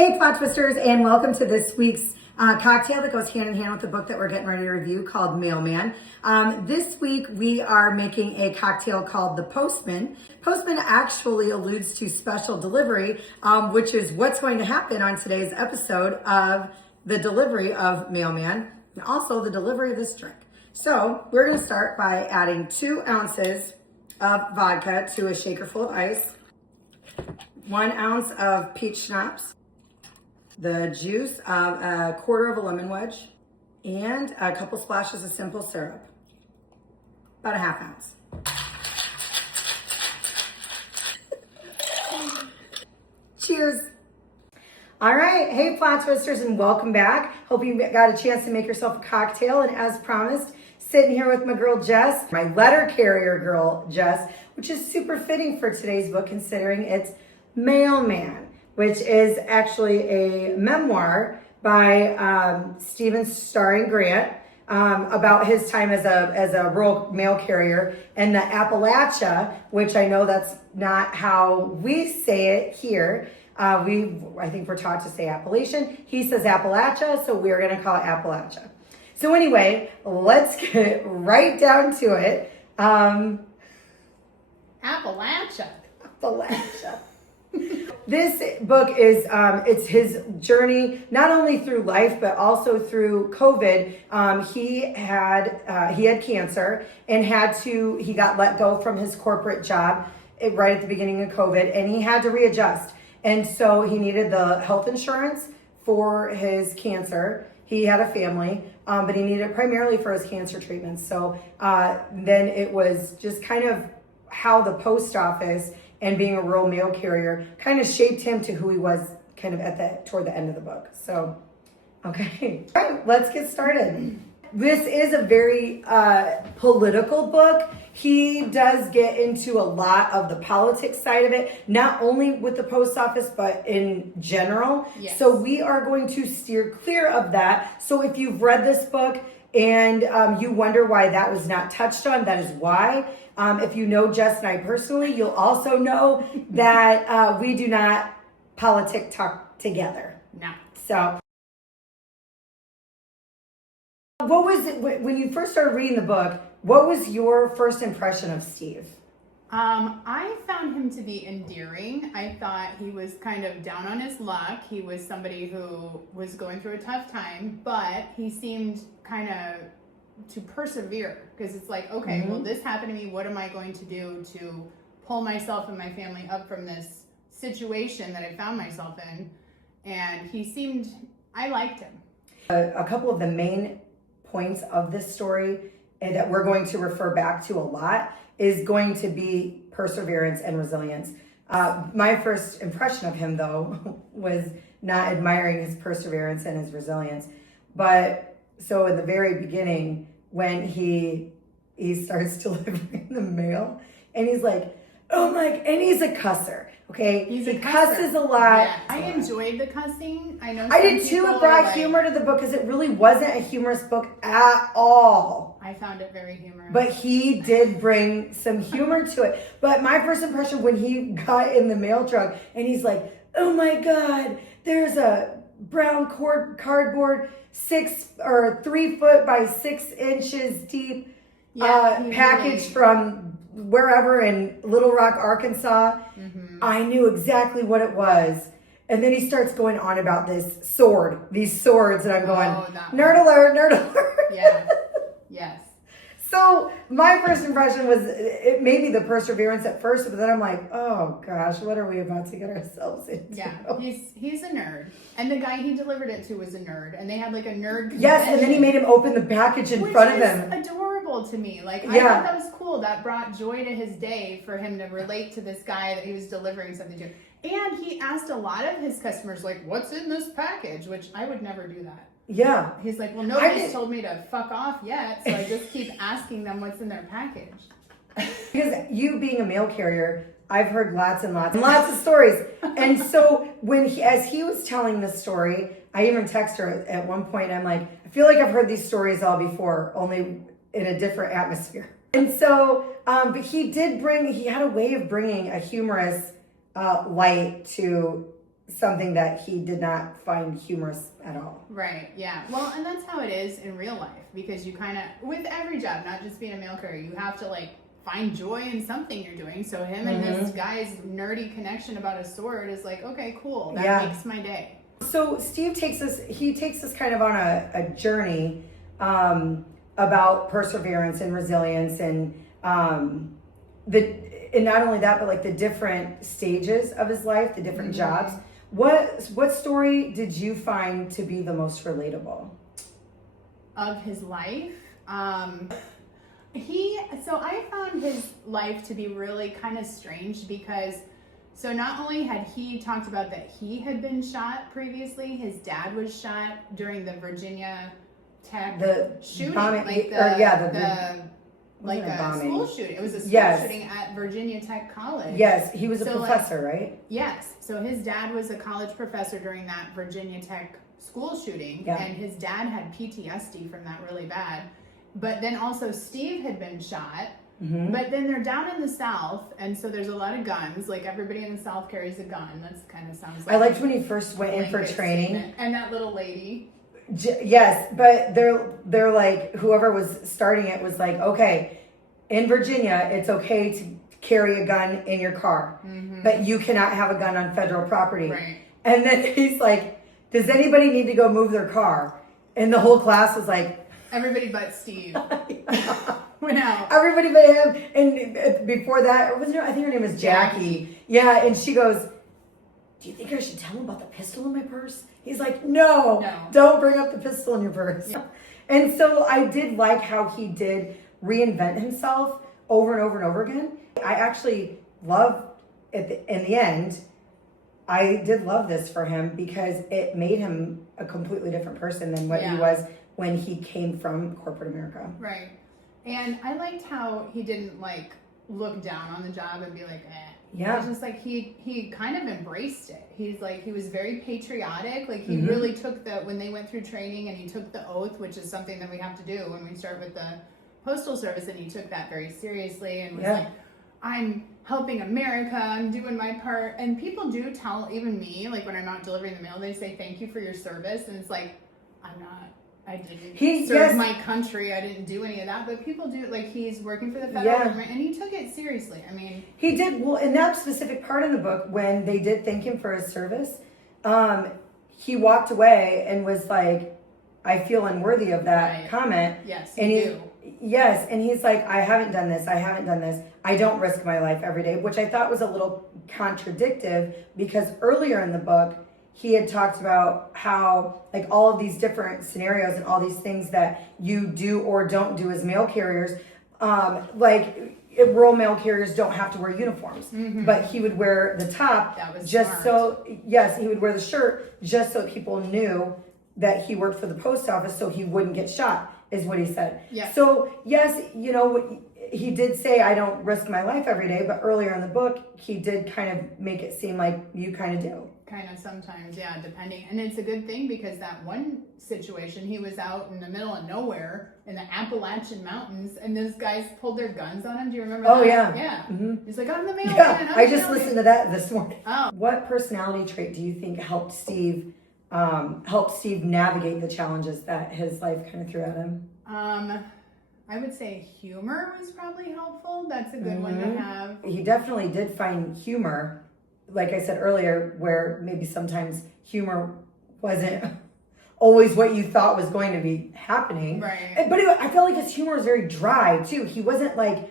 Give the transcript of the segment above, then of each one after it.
Hey plot twisters, and welcome to this week's cocktail that goes hand in hand with the book that we're getting ready to review called Mailman. This week we are making a cocktail called the Postman. Postman actually alludes to special delivery, which is what's going to happen on today's episode of the delivery of Mailman and also the delivery of this drink. So we're going to start by adding 2 ounces of vodka to a shaker full of ice, 1 ounce of peach schnapps, the juice of a quarter of a lemon wedge, and a couple splashes of simple syrup, about a half ounce. Cheers. All right, hey plot twisters, and welcome back. Hope you got a chance to make yourself a cocktail, and as promised, sitting here with my girl Jess, my letter carrier girl Jess, which is super fitting for today's book considering it's Mailman, which is actually a memoir by Stephen Starring Grant about his time as a rural mail carrier in the Appalachia, which I know that's not how we say it here. I think we're taught to say Appalachian. He says Appalachia, so we're going to call it Appalachia. So anyway, let's get right down to it. Appalachia. This book is, it's his journey, not only through life, but also through COVID. He had cancer and he got let go from his corporate job right at the beginning of COVID, and he had to readjust. And so he needed the health insurance for his cancer. He had a family, but he needed it primarily for his cancer treatments. So then it was just kind of how the post office and being a rural mail carrier kind of shaped him to who he was kind of toward the end of the book. So, okay. All right, let's get started. This is a very political book. He does get into a lot of the politics side of it, not only with the post office, but in general. Yes. So we are going to steer clear of that. So if you've read this book and you wonder why that was not touched on, that is why. If you know Jess and I personally, you'll also know that we do not politic talk together. No. So, what was it when you first started reading the book? What was your first impression of Steve? I found him to be endearing. I thought he was kind of down on his luck. He was somebody who was going through a tough time, but he seemed kind of to persevere, because it's like, okay, well, this happened to me. What am I going to do to pull myself and my family up from this situation that I found myself in? And I liked him. A couple of the main points of this story and that we're going to refer back to a lot is going to be perseverance and resilience. My first impression of him, though, was not admiring his perseverance and his resilience. But so in the very beginning, when he starts delivering the mail, and he's like, oh my, and he's a cusser. Okay, he cusses a lot. Yeah. I enjoyed the cussing. I know. I did too. It brought humor to the book because it really wasn't a humorous book at all. I found it very humorous. But he did bring some humor to it. But my first impression when he got in the mail truck and he's like, oh my God, there's a brown cardboard 3 foot by 6 inches deep package from wherever in Little Rock, Arkansas. I knew exactly what it was. And then he starts going on about these swords, and I'm going, nerd alert, nerd alert. Yeah. Yes. So my first impression was it maybe the perseverance at first, but then I'm like, oh gosh, what are we about to get ourselves into? Yeah, he's a nerd, and the guy he delivered it to was a nerd, and they had like a nerd convention. Yes, and then he made him open the package in front of him. Adorable to me. Like, I thought that was cool. That brought joy to his day for him to relate to this guy that he was delivering something to. And he asked a lot of his customers, like, what's in this package? Which I would never do that. Yeah. He's like, well, nobody's told me to fuck off yet, so I just keep asking them what's in their package. Because you being a mail carrier, I've heard lots and lots and lots of stories. And so as he was telling this story, I even texted her at one point, I'm like, I feel like I've heard these stories all before, only in a different atmosphere. And so, but he had a way of bringing a humorous light to something that he did not find humorous at all. Right, yeah. Well, and that's how it is in real life, because you kind of, with every job, not just being a mail carrier, you have to like find joy in something you're doing. So him and this guy's nerdy connection about a sword is like, okay, cool. That makes my day. So Steve takes us kind of on a journey about perseverance and resilience and and not only that, but like the different stages of his life, the different jobs. What story did you find to be the most relatable of his life? So I found his life to be really kind of strange because, so not only had he talked about that he had been shot previously, his dad was shot during the Virginia Tech shooting, bombing, school shooting. It was a school shooting at Virginia Tech College. Yes, he was a professor, right? Yes. So his dad was a college professor during that Virginia Tech school shooting, and his dad had PTSD from that really bad. But then also Steve had been shot. But then they're down in the South, and so there's a lot of guns. Like everybody in the South carries a gun. That's kind of sounds like. I liked when he first went in for training. Statement. And that little lady. Yes, but they're like, whoever was starting it was like, okay, in Virginia, it's okay to carry a gun in your car, but you cannot have a gun on federal property. Right. And then he's like, does anybody need to go move their car? And the whole class was like, everybody but Steve went out. Everybody but him. And before that, I think her name was Jackie. Yeah, and she goes, do you think I should tell him about the pistol in my purse? He's like, no, don't bring up the pistol in your purse. Yeah. And so I did like how he did reinvent himself over and over and over again. I actually love, in the end, I did love this for him because it made him a completely different person than what he was when he came from corporate America. Right. And I liked how he didn't like look down on the job and be like, eh. Yeah. It was just like he kind of embraced it. He's like, he was very patriotic. Like he really took when they went through training and he took the oath, which is something that we have to do when we start with the Postal Service, and he took that very seriously and was like, I'm helping America, I'm doing my part. And people do tell, even me, like when I'm out delivering the mail, they say, thank you for your service. And it's like, I didn't serve my country. I didn't do any of that. But people do, like he's working for the federal government, and he took it seriously. I mean, he did. Well, in that specific part in the book, when they did thank him for his service, he walked away and was like, I feel unworthy of that comment. Yes, and yes, and he's like, I haven't done this. I don't risk my life every day, which I thought was a little contradictive because earlier in the book, he had talked about how like all of these different scenarios and all these things that you do or don't do as mail carriers, rural mail carriers don't have to wear uniforms, but he would wear the top just smart. He would wear the shirt just so people knew that he worked for the post office so he wouldn't get shot, is what he said. Yeah. So yes, he did say, I don't risk my life every day, but earlier in the book, he did kind of make it seem like you kind of do. Kind of sometimes, yeah, depending. And it's a good thing because that one situation, he was out in the middle of nowhere in the Appalachian Mountains, and those guys pulled their guns on him. Do you remember that? Oh, yeah. Yeah. He's like, I'm the mailman. Yeah, I just listened to that this morning. Oh. What personality trait do you think helped Steve navigate the challenges that his life kind of threw at him? I would say humor was probably helpful. That's a good one to have. He definitely did find humor, like I said earlier, where maybe sometimes humor wasn't always what you thought was going to be happening. Right. But I felt like his humor was very dry too. He wasn't like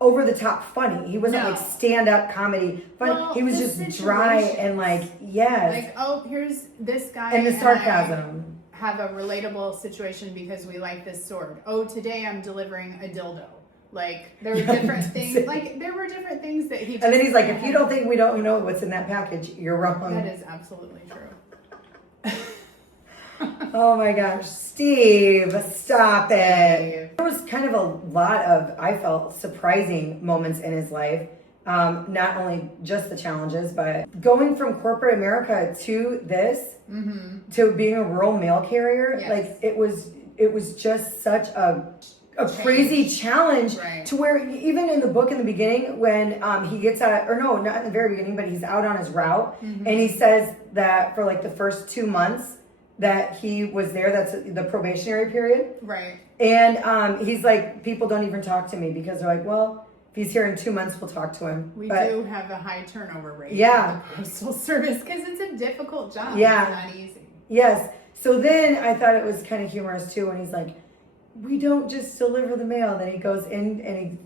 over the top funny. He wasn't like stand up comedy funny. Well, he was just dry and like, like, oh, here's this guy and the sarcasm. Have a relatable situation because we like this sword. Oh, today I'm delivering a dildo. Like there were different things. Like there were different things that he. And then he's like, if you don't think we don't know what's in that package, you're wrong. That is absolutely true. Oh my gosh, Steve, stop it. There was kind of a lot of, I felt, surprising moments in his life. Not only just the challenges, but going from corporate America to this, to being a rural mail carrier, like it was just such a a crazy challenge Right. to where even in the book in the beginning when he gets out, or no, not in the very beginning, but he's out on his route and he says that for like the first 2 months that he was there, that's the probationary period. Right. And he's like, people don't even talk to me because they're like, well, if he's here in 2 months, we'll talk to him. We But do have a high turnover rate Yeah. in the Postal Service because it's a difficult job. Yeah. It's not easy. Yes. So then I thought it was kind of humorous too when he's like, we don't just deliver the mail. Then he goes in and he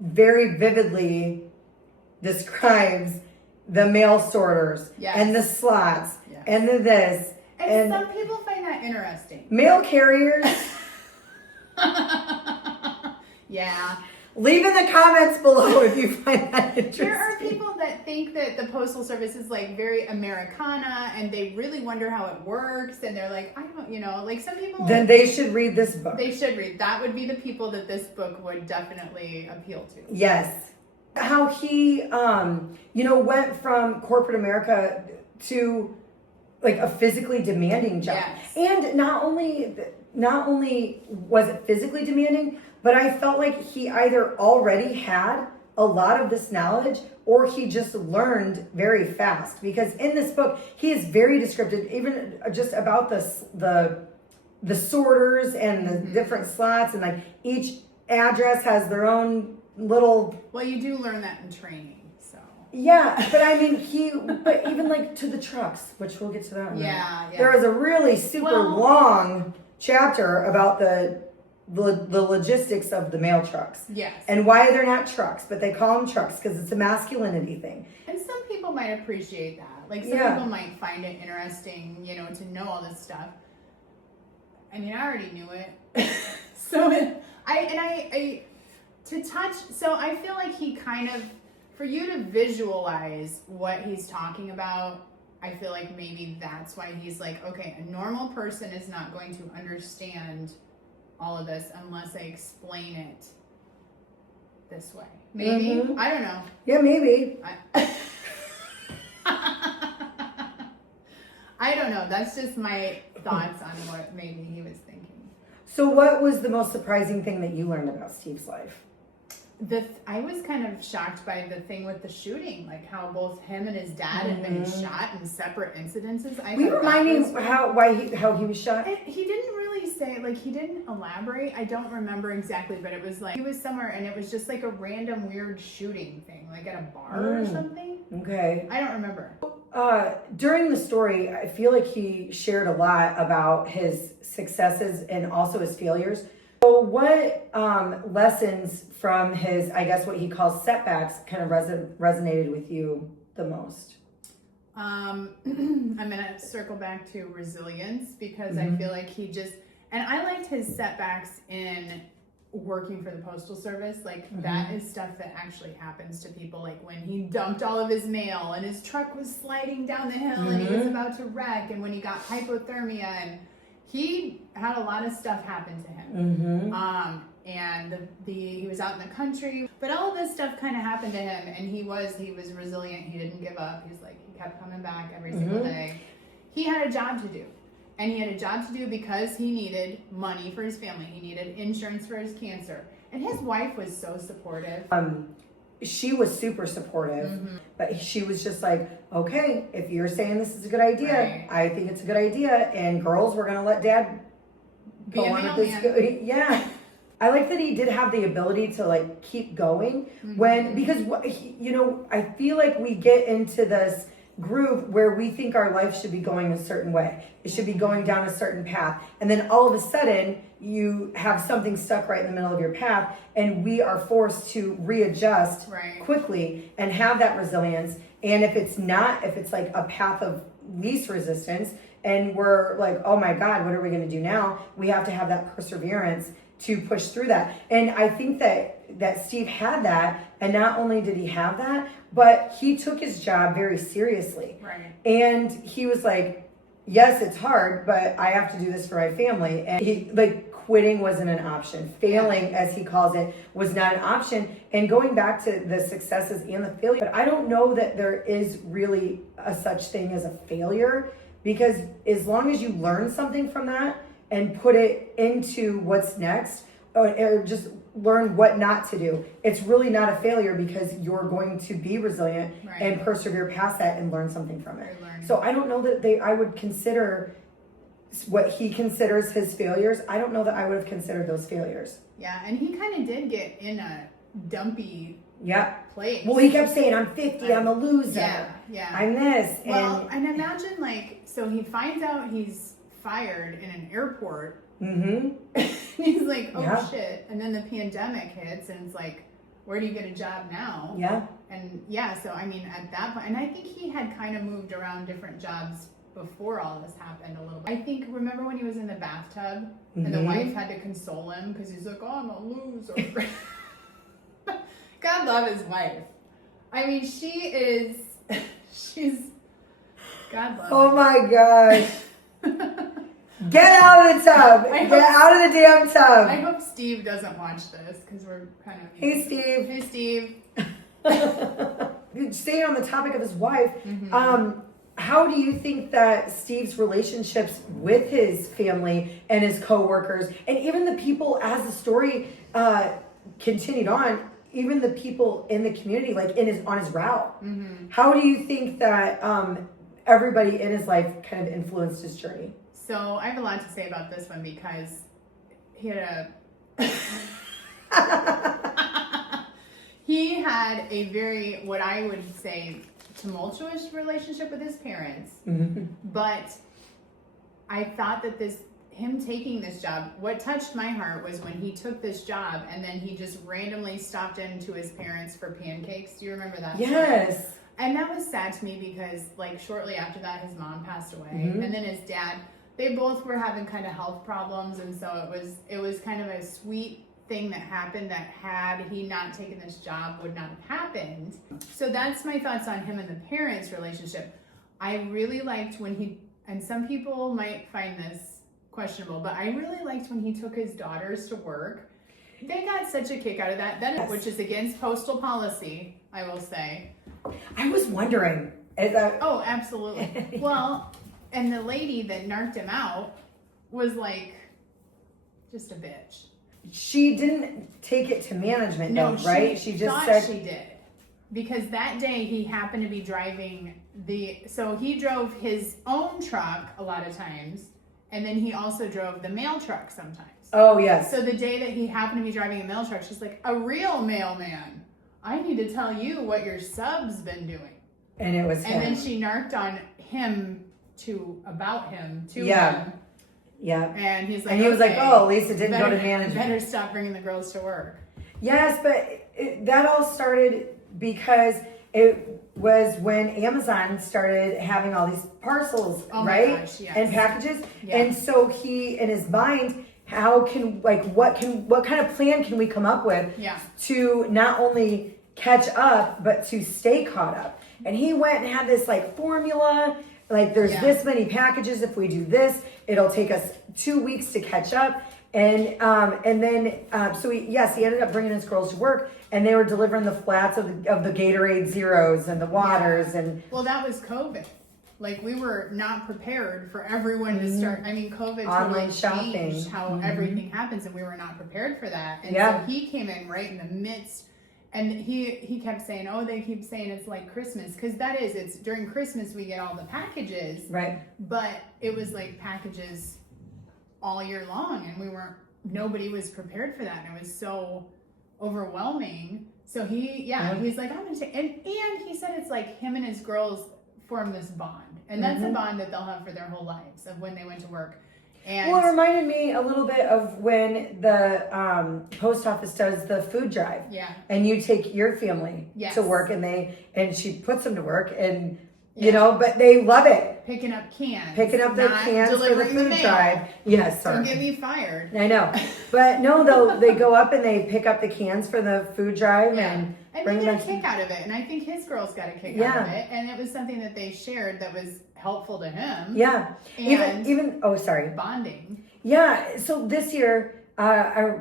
very vividly describes the mail sorters Yes. and the slots Yes. and the this. And some people find that interesting. Mail carriers, Yeah. leave in the comments below if you find that interesting. There are people that think that the Postal Service is like very Americana and they really wonder how it works. And they're like, I don't, like some people. Then they should read this book. They should read. That would be the people that this book would definitely appeal to. Yes. How he, went from corporate America to like a physically demanding job. Yes. And not only was it physically demanding, but I felt like he either already had a lot of this knowledge or he just learned very fast, because in this book he is very descriptive, even just about the sorters and the different slots, and like each address has their own little. Well, you do learn that in training, so. Yeah, but I mean, but even like to the trucks, which we'll get to that in a minute. Yeah. There was a really super long chapter about the logistics of the mail trucks. Yes. And why they're not trucks, but they call them trucks because it's a masculinity thing. And some people might appreciate that. Like some people might find it interesting, to know all this stuff. I mean, I already knew it. So I feel like he kind of, for you to visualize what he's talking about, I feel like maybe that's why he's like, okay, a normal person is not going to understand all of this unless I explain it this way. Maybe. I don't know. Yeah, maybe. I don't know. That's just my thoughts on what maybe he was thinking. So what was the most surprising thing that you learned about Steve's life? I was kind of shocked by the thing with the shooting, like how both him and his dad had been shot in separate incidences. Will you remind me how he was shot? He didn't really say, like, he didn't elaborate. I don't remember exactly, but it was like he was somewhere and it was just like a random weird shooting thing, like at a bar or something. Okay. I don't remember. During the story, I feel like he shared a lot about his successes and also his failures. So what lessons from his, I guess what he calls setbacks, kind of resonated with you the most? I'm gonna circle back to resilience because I feel like and I liked his setbacks in working for the Postal Service. Like that is stuff that actually happens to people. Like when he dumped all of his mail and his truck was sliding down the hill and he was about to wreck, and when he got hypothermia, and he had a lot of stuff happen to him. And he was out in the country, but all of this stuff kind of happened to him, and he was resilient. He didn't give up. He kept coming back every single day. He had a job to do, and he had a job to do because he needed money for his family. He needed insurance for his cancer, and his wife was so supportive. She was super supportive, but she was just like, okay, if you're saying this is a good idea, I think it's a good idea. And girls, we're going to let dad go on with this. Yeah. I like that he did have the ability to like keep going because I feel like we get into this groove where we think our life should be going a certain way. It should be going down a certain path. And then all of a sudden you have something stuck right in the middle of your path, and we are forced to readjust quickly and have that resilience. And if it's like a path of least resistance and we're like, oh my God, what are we going to do now? We have to have that perseverance to push through that. And I think that Steve had that, and not only did he have that, but he took his job very seriously. And he was like, yes, it's hard, but I have to do this for my family. And he quitting wasn't an option. Failing, as he calls it, was not an option. And going back to the successes and the failure, but I don't know that there is really a such thing as a failure, because as long as you learn something from that and put it into what's next, or just learn what not to do. It's really not a failure because you're going to be resilient Right. and persevere past that and learn something from it. You're learning. So I don't know that I would consider what he considers his failures. I don't know that I would have considered those failures. Yeah, and he kind of did get in a dumpy Yeah. place. Well, he kept saying, I'm 50, I'm a loser. Yeah. I'm this. Well, and imagine so he finds out he's fired in an airport. Mm-hmm. He's like, oh Yeah. shit. And then the pandemic hits and it's like, where do you get a job now? Yeah. And so I mean, at that point, and I think he had kind of moved around different jobs before all this happened a little bit. I think, remember when he was in the bathtub and the Mhm. wife had to console him because he's like, oh, I'm a loser. God love his wife. I mean, she's, God love Oh her. my gosh. Get out of the tub. I Get hope- out of the damn I tub. hope Steve doesn't watch this because we're kind of. Hey, Steve. Hey, Steve. Staying on the topic of his wife, Mm-hmm. how do you think that Steve's relationships with his family and his coworkers, and even the people as the story continued on, even the people in the community, like on his route, Mm-hmm. how do you think that everybody in his life kind of influenced his journey? So I have a lot to say about this one because he had he had a very, what I would say, tumultuous relationship with his parents. Mhm. But I thought that him taking this job, what touched my heart was when he took this job and then he just randomly stopped into his parents for pancakes. Do you remember that? Yes. And that was sad to me because shortly after that, his mom passed away. Mhm. And then his dad, they both were having kind of health problems. And so it was kind of a sweet thing that happened that had he not taken this job would not have happened. So that's my thoughts on him and the parents' relationship. I really liked when and some people might find this questionable, but I really liked when he took his daughters to work. They got such a kick out of that, Yes. which is against postal policy, I will say. I was wondering. Oh, absolutely. Well, and the lady that narked him out was just a bitch. She didn't take it to management, though, right? She just thought said she did. Because that day he happened to be driving so he drove his own truck a lot of times, and then he also drove the mail truck sometimes. Oh, yes. So the day that he happened to be driving a mail truck, she's like, a real mailman. I need to tell you what your sub's been doing. And it was him. And then she narked on him about him to Yeah. him. Yeah. And he's like, And he was like, "Okay, oh, at least it didn't go to better management. stop bringing the girls to work." Yes, but that all started because it was when Amazon started having all these parcels, Oh my right? gosh, yes. And packages. Yeah. And so he, in his mind, what kind of plan can we come up with Yeah. to not only catch up, but to stay caught up? And he went and had this formula, there's Yeah. this many packages. If we do this, it'll take us 2 weeks to catch up. And then he ended up bringing his girls to work, and they were delivering the flats of the Gatorade Zeros and the waters and Well, that was COVID. We were not prepared for everyone to start. I mean, COVID Online totally shopping. changed how everything happens, and we were not prepared for that. And Yeah. so he came in right in the midst, and he kept saying, "Oh, they keep saying it's like Christmas," because it's during Christmas we get all the packages, right. but it was packages all year long, and nobody was prepared for that, and it was so overwhelming. So he's like, I'm gonna take, and he said it's him and his girls form this bond, and that's a bond that they'll have for their whole lives of when they went to work. And Well, it reminded me a little bit of when the post office does the food drive. yeah, And you take your family Yes. to work, and she puts them to work, and Yeah. but they love it. picking up cans, Picking up their not cans for the delivering food mail. drive. Yes, sorry. Don't get me fired. I know, but no, they go up and they pick up the cans for the food drive Yeah. and And bring they them get a back. kick out of it, and I think his girls got a kick out Yeah. of it, and it was something that they shared that was helpful to him. Yeah, And even oh, sorry. bonding. Yeah, so this year I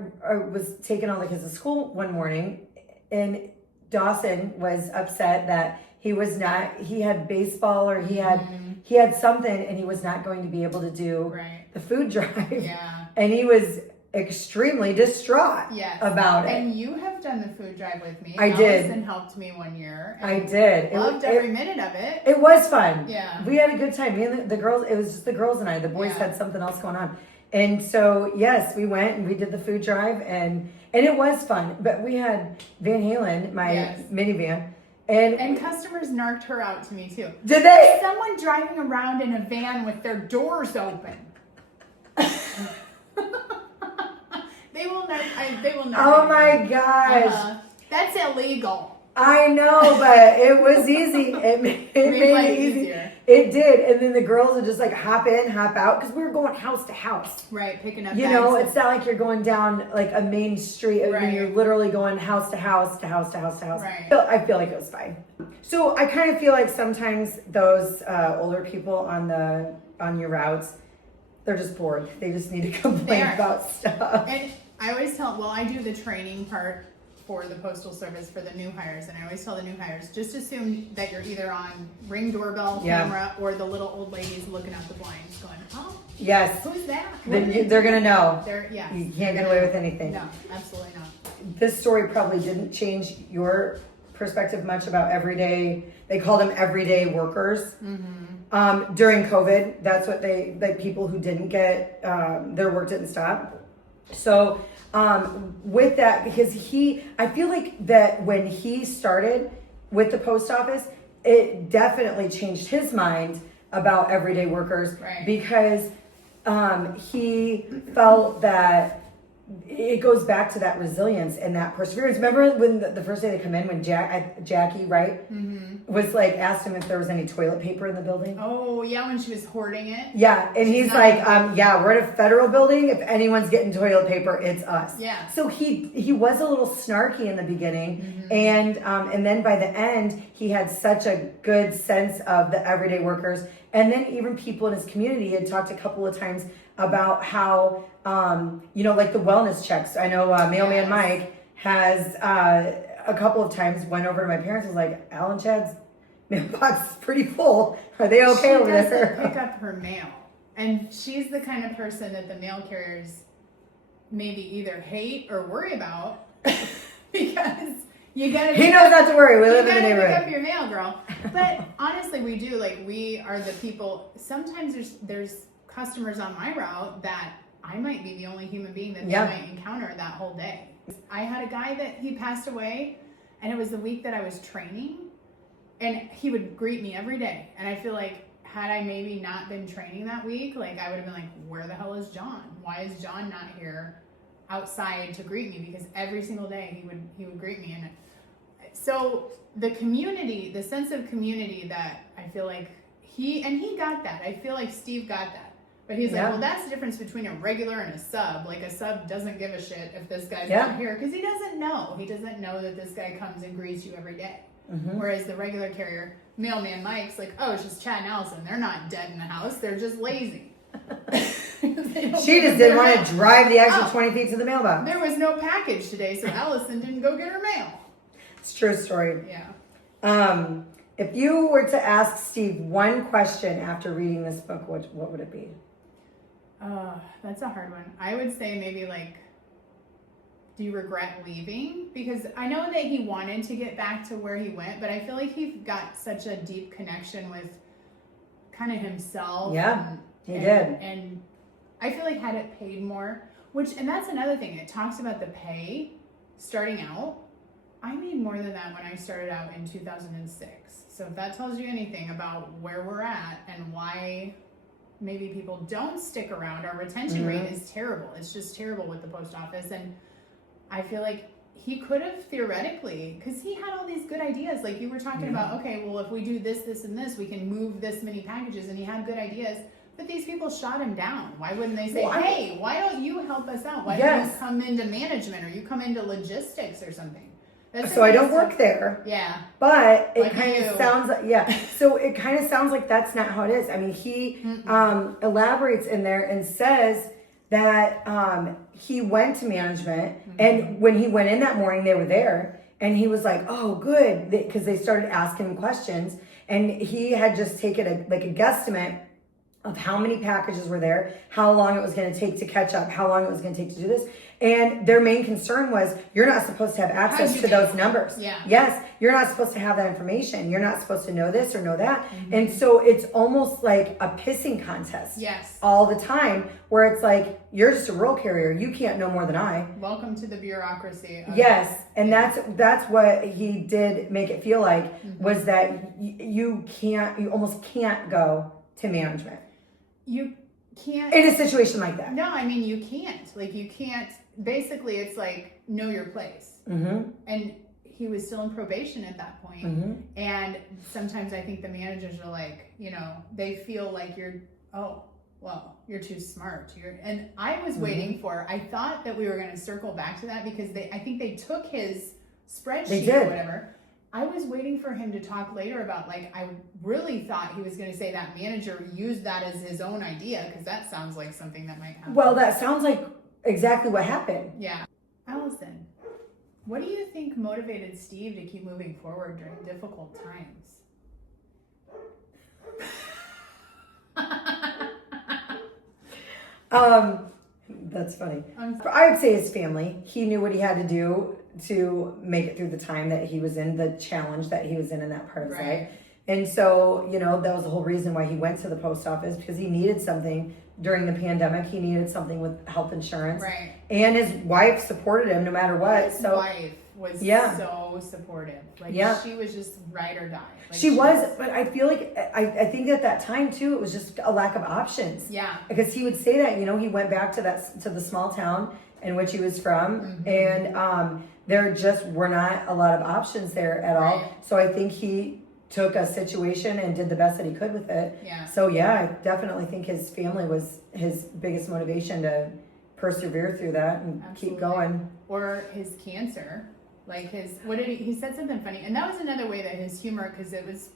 was taking all the kids to school one morning, and Dawson was upset that he had baseball or he had something, and he was not going to be able to do Right. the food drive. Yeah. And he was extremely distraught Yes. about it. And you have done the food drive with me. I did. Allison helped me one year. I did. Loved every minute of it. It was fun. Yeah. We had a good time. Me and the girls, it was just the girls and I. The boys Yeah. had something else going on. And so, yes, we went and we did the food drive and it was fun. But we had Van Halen, my minivan. And customers narked her out to me too. Did they? Someone driving around in a van with their doors open. They will not. Oh my gosh. That's illegal. I know, but it was easy. It made it easy. Easier. It did. And then the girls would just like hop in, hop out, because we were going house to house. Right, picking up You bags. know, it's not like you're going down like a main street. I mean, Right. you're literally going house to house to house to house to house. Right. I feel like it was fine. So I kind of feel like sometimes those older people on your routes, they're just bored. They just need to complain about stuff. And I always tell, I do the training part for the Postal Service for the new hires, and I always tell the new hires, just assume that you're either on Ring doorbell camera or the little old ladies looking out the blinds going, oh, yes. who's that? Then they're going to know. Yes. You can't get away with anything. No, absolutely not. This story probably didn't change your perspective much about everyday, they called them everyday workers. Mm-hmm. During COVID, that's what like people who didn't get, their work didn't stop. So with that, because I feel like that when he started with the post office, it definitely changed his mind about everyday workers. Right. Because he felt that it goes back to that resilience and that perseverance. Remember when the first day they come in, when Jackie, right, was like, asked him if there was any toilet paper in the building? Oh, yeah, when she was hoarding it. Yeah, and he's like, yeah, we're at a federal building. If anyone's getting toilet paper, it's us. Yeah. So he was a little snarky in the beginning, and then by the end, he had such a good sense of the everyday workers, and then even people in his community. He had talked a couple of times about how, like the wellness checks. I know Mailman Mike has a couple of times went over to my parents and was like, Al and Chad's mailbox is pretty full. Are they okay over there? She doesn't pick up her mail. And she's the kind of person that the mail carriers maybe either hate or worry about because you gotta. He knows not to worry. We live in the neighborhood. Pick up your mail, girl. But honestly, we do. Like, we are the people. Sometimes there's customers on my route that I might be the only human being that they might encounter that whole day. I had a guy that he passed away, and it was the week that I was training, and he would greet me every day. And I feel like had I maybe not been training that week, like I would have been like, where the hell is John? Why is John not here outside to greet me? Because every single day he would greet me. And so the community, the sense of community that I feel like he got that. I feel like Steve got that. But he's like, well, that's the difference between a regular and a sub. Like, a sub doesn't give a shit if this guy's not here because he doesn't know. He doesn't know that this guy comes and greets you every day. Whereas the regular carrier, Mailman Mike's like, oh, it's just Chad and Allison. They're not dead in the house. They're just lazy. She just didn't want to drive the extra 20 feet to the mailbox. There was no package today, so Allison didn't go get her mail. It's a true story. Yeah. If you were to ask Steve one question after reading this book, what would it be? That's a hard one. I would say maybe like, do you regret leaving? Because I know that he wanted to get back to where he went, but I feel like he got such a deep connection with kind of himself. Yeah, he did. And I feel like had it paid more, and that's another thing. It talks about the pay starting out. I made more than that when I started out in 2006. So if that tells you anything about where we're at and why maybe people don't stick around, our retention rate is terrible. It's just terrible with the post office. And I feel like he could have theoretically, because he had all these good ideas. Like you were talking about, okay, well, if we do this, this, and this, we can move this many packages. And he had good ideas. But these people shot him down. Why wouldn't they say, hey, why don't you help us out? Why don't you come into management or you come into logistics or something? So I don't work there. Yeah. But it kind of sounds like, so it kind of sounds like that's not how it is. I mean, he elaborates in there and says that he went to management and when he went in that morning, they were there and he was like, oh, good. Because they started asking him questions and he had just taken a guesstimate of how many packages were there, how long it was going to take to catch up, how long it was going to take to do this. And their main concern was, you're not supposed to have access to those numbers. Yeah. Yes, you're not supposed to have that information. You're not supposed to know this or know that. And so it's almost like a pissing contest. Yes. All the time, where it's like, you're just a rural carrier. You can't know more than I. Welcome to the bureaucracy. Yes, and that's what he did make it feel like, was that you almost can't go to management. You can't. In a situation like that. No, I mean, you can't. Like, you can't. Basically, it's like, know your place. And he was still in probation at that point. And sometimes I think the managers are like, you know, they feel like you're too smart. And I was waiting I thought that we were going to circle back to that, because I think they took his spreadsheet or whatever. I was waiting for him to talk later about, like, I really thought he was going to say that manager used that as his own idea, because that sounds like something that might happen. Well, that sounds like exactly what happened. Yeah. Allison, what do you think motivated Steve to keep moving forward during difficult times? That's funny. I would say his family. He knew what he had to do to make it through the time that he was in, the challenge that he was in that part of his life. And so, you know, that was the whole reason why he went to the post office, because he needed something during the pandemic. He needed something with health insurance. Right. And his wife supported him no matter what. His wife was so supportive. Like, she was just ride or die. Like, she was, but I feel like, I think at that time too, it was just a lack of options. Yeah. Because he would say that, you know, he went back to the small town in which he was from, and there just were not a lot of options there at all. So I think he took a situation and did the best that he could with it. Yeah. So yeah, I definitely think his family was his biggest motivation to persevere through that and keep going. Or his cancer. Like he said something funny, and that was another way that his humor, because it was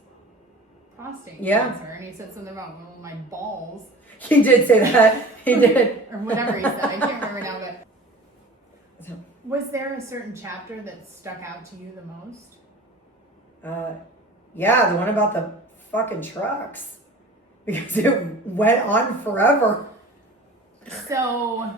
prostate cancer, and he said something about my balls. He did say that. He did. Or whatever he said. I can't remember now, but was there a certain chapter that stuck out to you the most? Yeah, the one about the fucking trucks. Because it went on forever. So,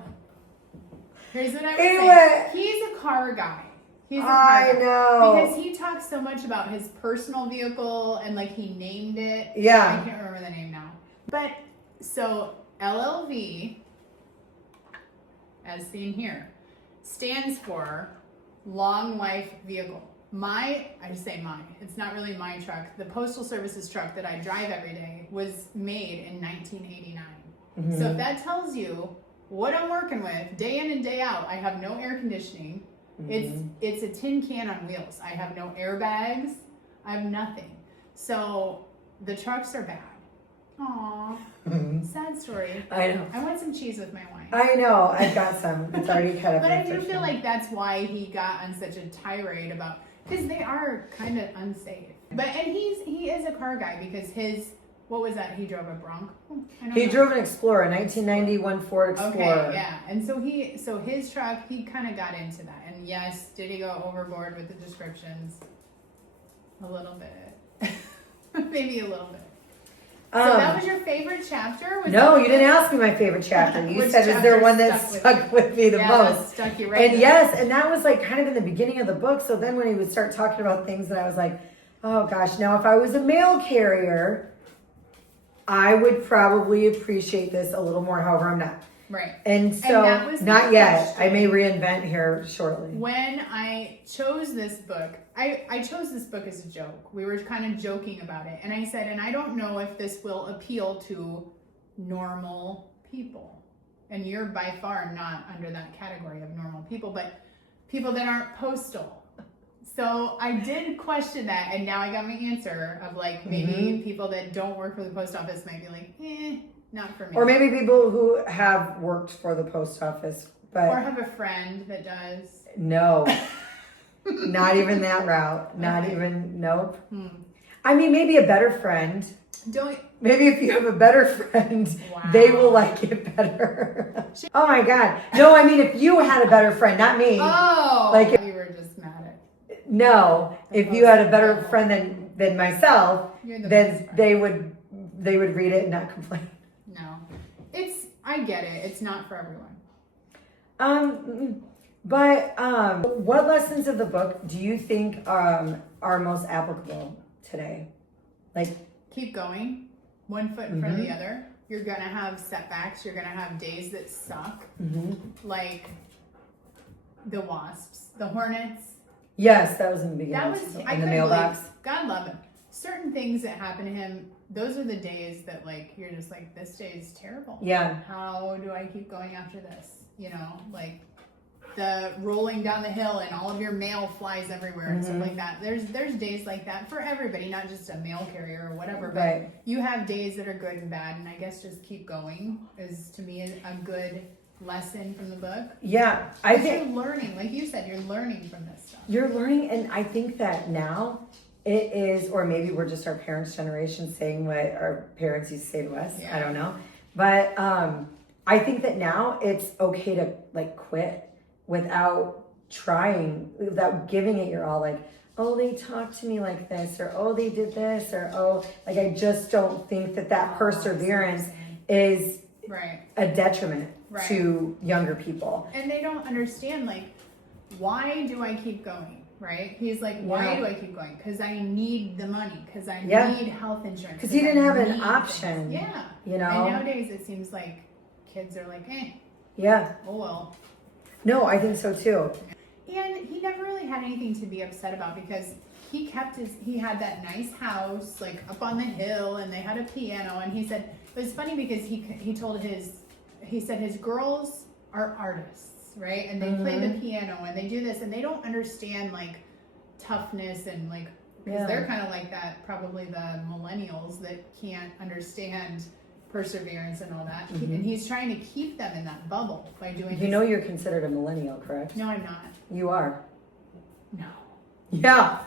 here's what I would say. He's a car guy. I know. Because he talks so much about his personal vehicle, and like he named it. Yeah. I can't remember the name now. But, so LLV, as seen here, stands for Long Life Vehicle. I just say mine. It's not really my truck. The Postal Service's truck that I drive every day was made in 1989. So if that tells you what I'm working with day in and day out, I have no air conditioning. It's a tin can on wheels. I have no airbags. I have nothing. So the trucks are bad. Aww. Sad story. I know. I want some cheese with my wine. I know. I've got some. It's already cut up. But I do feel like that's why he got on such a tirade about, because they are kind of unsafe. But and he is a car guy, because what was that? He drove a Bronco. He drove an Explorer, a 1991 Ford Explorer. Okay, yeah. And so his truck, he kind of got into that. And yes, did he go overboard with the descriptions? A little bit. Maybe a little bit. So that was your favorite chapter? No, you didn't ask me my favorite chapter. You said, is there one that stuck with me the most? Stuck you right. And yes, and that was like kind of in the beginning of the book. So then when he would start talking about things that I was like, oh gosh, now if I was a mail carrier, I would probably appreciate this a little more. However, I'm not. Right. And so, not yet. I may reinvent here shortly. When I chose this book, I chose this book as a joke. We were kind of joking about it. And I said, and I don't know if this will appeal to normal people. And you're by far not under that category of normal people, but people that aren't postal. So I did question that, and now I got my answer of like maybe people that don't work for the post office might be like, not for me. Or maybe people who have worked for the post office, but or have a friend that does. No, not even that route. Not even. Nope. I mean, maybe a better friend. Maybe if you have a better friend, they will like it better. Oh my God. No, I mean, if you had a better friend, not me. Oh, like if you were just mad at. No, if you had a better friend than myself, then they would read it and not complain. I get it. It's not for everyone. What lessons of the book do you think are most applicable today? Like, keep going, one foot in front of the other. You're gonna have setbacks. You're gonna have days that suck, like the wasps, the hornets. Yes, that was in the beginning. That was in I the couldn't mailbox. believe, God love him. Certain things that happen to him. Those are the days that like you're just like, this day is terrible. Yeah. How do I keep going after this? You know, like the rolling down the hill and all of your mail flies everywhere and stuff like that. There's days like that for everybody, not just a mail carrier or whatever. But Right. you have days that are good and bad, and I guess just keep going is to me a good lesson from the book. Yeah, I think you're learning, like you said, you're learning from this stuff. you're learning, and I think that now it is, or maybe we're just our parents' generation saying what our parents used to say to us. Yeah. I don't know, but I think that now it's okay to like quit without trying, without giving it your all. Like, oh, they talked to me like this, or oh, they did this, or oh, like I just don't think that perseverance is Right. a detriment Right. to younger people. And they don't understand, like, why do I keep going, right? He's like, why do I keep going? Because I need the money, because I need health insurance. Because he didn't have an need option. things. Yeah. You know? And nowadays it seems like kids are like, Yeah. oh well. No, I think so too. And he never really had anything to be upset about because he had that nice house, like, up on the hill, and they had a piano, and he said, it was funny because he said his girls are artists, right? And they play the piano and they do this, and they don't understand like toughness and like, because they're kind of like that, probably the millennials that can't understand perseverance and all that. And he's trying to keep them in that bubble by doing this. You know you're considered a millennial, correct? No, I'm not. You are. No. Yeah.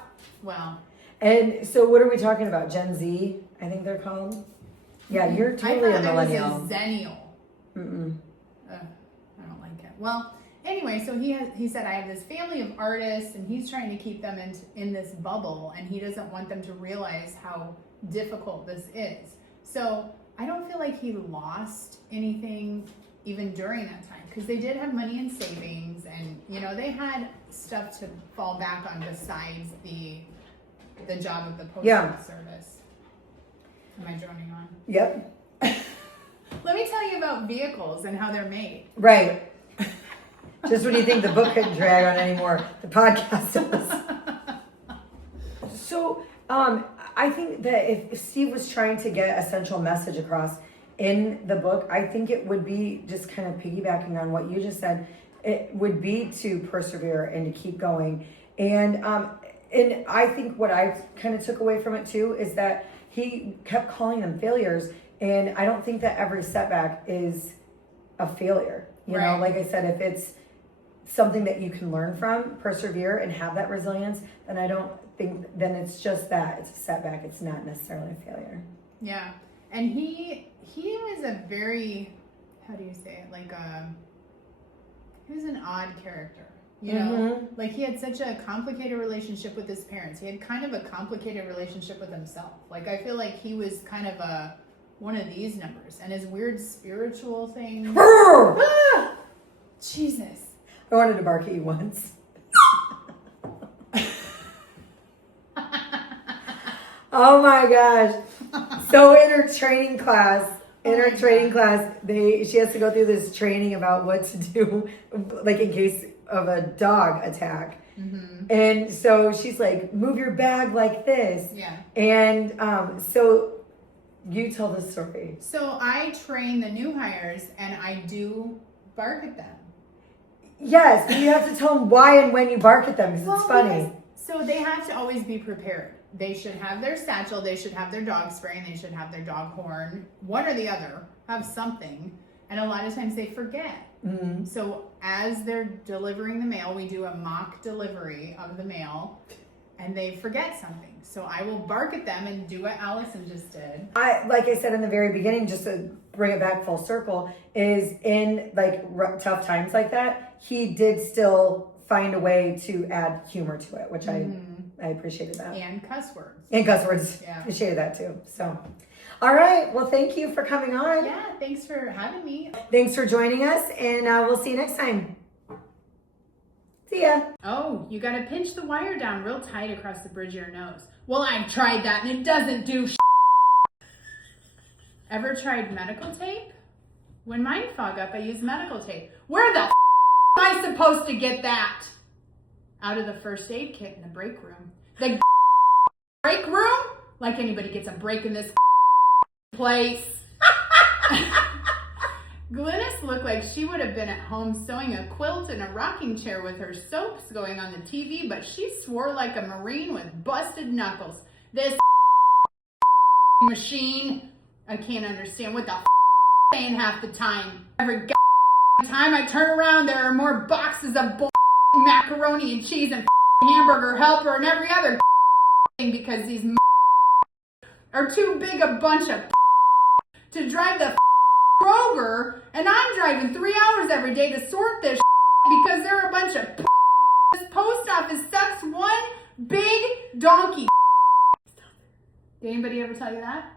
Well. And so what are we talking about? Gen Z, I think they're called? Yeah, you're totally a millennial. I was a zennial. Mm-mm. I don't like it. Well, anyway, so he said, I have this family of artists, and he's trying to keep them in this bubble, and he doesn't want them to realize how difficult this is. So I don't feel like he lost anything even during that time, because they did have money in savings, and you know, they had stuff to fall back on besides the job of the postal service. Am I droning on? Yep. Let me tell you about vehicles and how they're made. Right. Just when you think the book couldn't drag on anymore, the podcast does. So, I think that if Steve was trying to get a central message across in the book, I think it would be just kind of piggybacking on what you just said. It would be to persevere and to keep going. And I think what I kind of took away from it too is that he kept calling them failures. And I don't think that every setback is a failure. You know, like I said, if it's something that you can learn from, persevere, and have that resilience, then I don't think, then it's just that. It's a setback. It's not necessarily a failure. Yeah. And he was a very, how do you say it? Like he was an odd character. You know, like he had such a complicated relationship with his parents. He had kind of a complicated relationship with himself. Like I feel like he was kind of one of these numbers, and his weird spiritual thing. Ah! Jesus. I wanted to bark at you once. Oh my gosh. So in her training class, she has to go through this training about what to do, like in case of a dog attack. And so she's like, move your bag like this. Yeah. And so you tell the story. So I train the new hires, and I do bark at them. Yes, but you have to tell them why and when you bark at them, because it's funny. So they have to always be prepared. They should have their satchel, they should have their dog spray, and they should have their dog horn. One or the other, have something. And a lot of times they forget. So as they're delivering the mail, we do a mock delivery of the mail, and they forget something. So I will bark at them and do what Allison just did. Like I said in the very beginning, just to bring it back full circle, is in like tough times like that, he did still find a way to add humor to it, which I appreciated that. And cuss words. And cuss words. Yeah. Appreciated that too. So, All right. Well, thank you for coming on. Yeah, thanks for having me. Thanks for joining us, and we'll see you next time. See ya. Oh, you gotta pinch the wire down real tight across the bridge of your nose. Well, I've tried that and it doesn't do Ever tried medical tape? When mine fog up, I use medical tape. Where the am I supposed to get that? Out of the first aid kit in the break room. The break room? Like anybody gets a break in this place. Glynis looked like she would have been at home sewing a quilt in a rocking chair with her soaps going on the TV, but she swore like a Marine with busted knuckles. This machine, I can't understand what the saying half the time. Every time I turn around, there are more boxes of macaroni and cheese and hamburger helper and every other thing because these are too big a bunch of to drive the Kroger, and I'm driving 3 hours every day to sort this because they're a bunch of this post office sucks one big donkey. Did anybody ever tell you that?